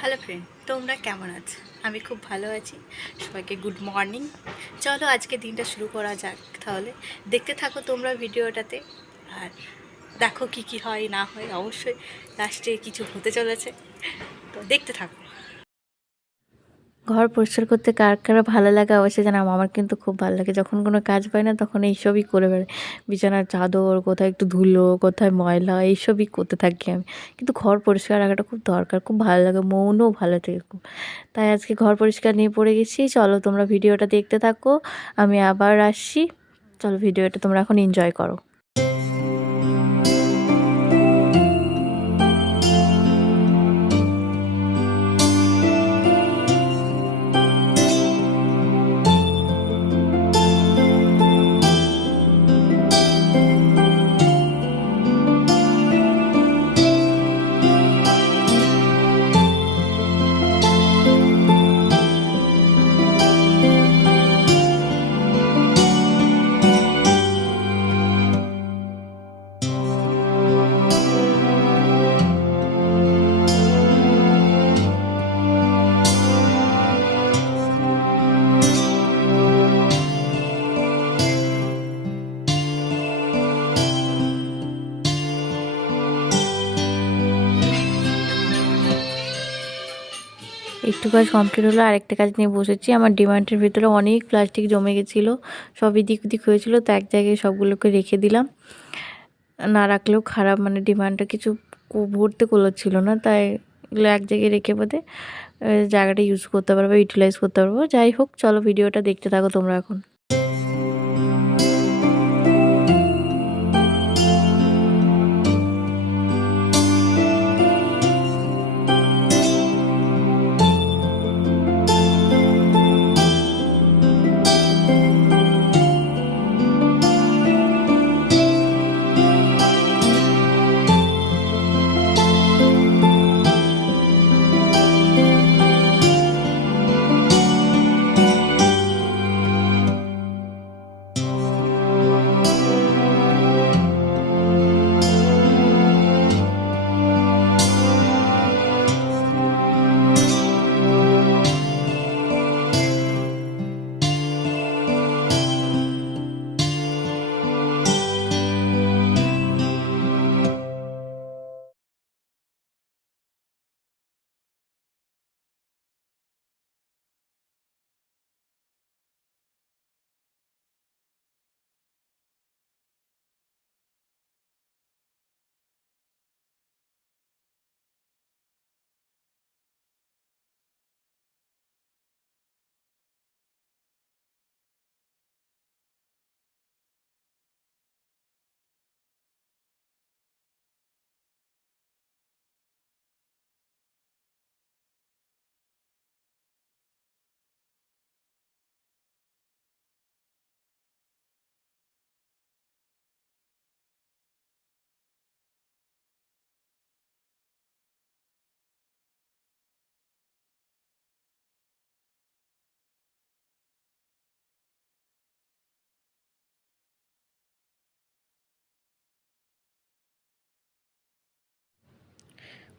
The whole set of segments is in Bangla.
হ্যালো ফ্রেন্ড, তোমরা কেমন আছো? আমি খুব ভালো আছি। সবাইকে গুড মর্নিং। চলো আজকে দিনটা শুরু করা যাক। তাহলে দেখতে থাকো তোমরা ভিডিওটাতে। আর দেখো কি কি হয় না হয়, অবশ্যই লাস্টে কিছু হতে চলেছে, তো দেখতে থাকো। ঘর পরিষ্কার করতে কার কার ভালো লাগে অবশ্যই জানাম। আমার কিন্তু খুব ভালো লাগে, যখন কোনো কাজ পাই না তখন এইসবই করে বেড়াই। বিছানার চাদর কোথায় একটু ধুলো, কোথায় ময়লা, এইসবই করতে থাকি আমি। কিন্তু ঘর পরিষ্কার রাখাটা খুব দরকার, খুব ভালো লাগে, মনও ভালো থাকে খুব। তাই আজকে ঘর পরিষ্কার নিয়ে পড়ে গেছি। চলো তোমরা ভিডিওটা দেখতে থাকো, আমি আবার আসছি। চলো ভিডিওটা তোমরা এখন এনজয় করো। একটু কাজ কমপ্লিট হলো, আরেকটা কাজ নিয়ে বসেছি। আমার ডিমান্ডের ভিতরে অনেক প্লাস্টিক জমে গেছিলো, সব এদিক ওদিক হয়েছিল, তো এক জায়গায় সবগুলোকে রেখে দিলাম। না রাখলেও খারাপ, মানে ডিমান্ডটা কিছু ভরতে ছিল না, তাই এগুলো এক জায়গায় রেখে বোধে জায়গাটা ইউজ করতে পারবো, ইউটিলাইজ করতে পারবো। যাই হোক, চলো ভিডিওটা দেখতে থাকো তোমরা এখন।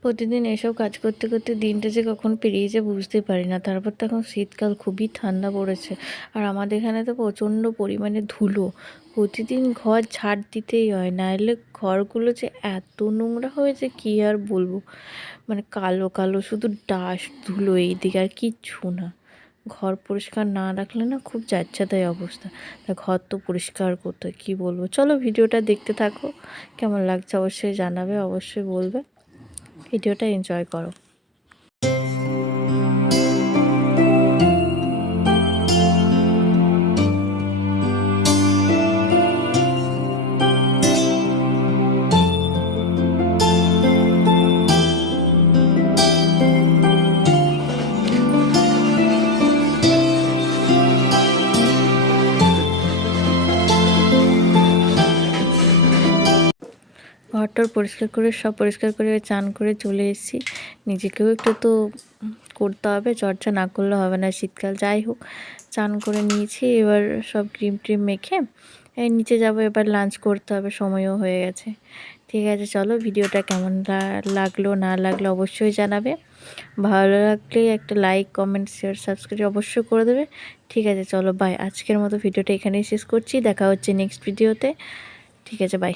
প্রতিদিন এসব কাজ করতে করতে দিনটা যে কখন পেরিয়েছে বুঝতে পারি না। তারপর তো এখন শীতকাল, খুবই ঠান্ডা পড়েছে। আর আমাদের এখানে তো প্রচণ্ড পরিমাণে ধুলো, প্রতিদিন ঘর ঝাড় দিতেই হয়, নাহলে ঘরগুলো যে এত নোংরা হয়েছে কী আর বলবো। মানে কালো কালো শুধু ডাস্ট, ধুলো, এইদিকে আর কিচ্ছু না। ঘর পরিষ্কার না রাখলে না খুব যাচ্ছেতাই অবস্থা। তা ঘর তো পরিষ্কার করতে হয়, কী বলবো। চলো ভিডিওটা দেখতে থাকো, কেমন লাগছে অবশ্যই জানাবে, অবশ্যই বলবে। ভিডিওটা এনজয় করো। ঘরটর পরিষ্কার করে সব পরিষ্কার করে চান করে চলে এসেছি। নিজেকেও একটু তো করতে হবে, চর্চা না করলে হবে না, শীতকাল। যাই হোক, চান করে নিয়েছি, এবার সব ক্রিম ট্রিম মেখে নিচে যাব। এবার লাঞ্চ করতে হবে, সময়ও হয়ে গেছে। ঠিক আছে, চলো ভিডিওটা কেমন লাগলো না লাগলো অবশ্যই জানাবে। ভালো লাগলে একটা লাইক, কমেন্ট, শেয়ার, সাবস্ক্রাইব অবশ্যই করে দেবে। ঠিক আছে, চলো বাই। আজকের মতো ভিডিওটা এখানেই শেষ করছি, দেখা হচ্ছে নেক্সট ভিডিওতে। ঠিক আছে, বাই।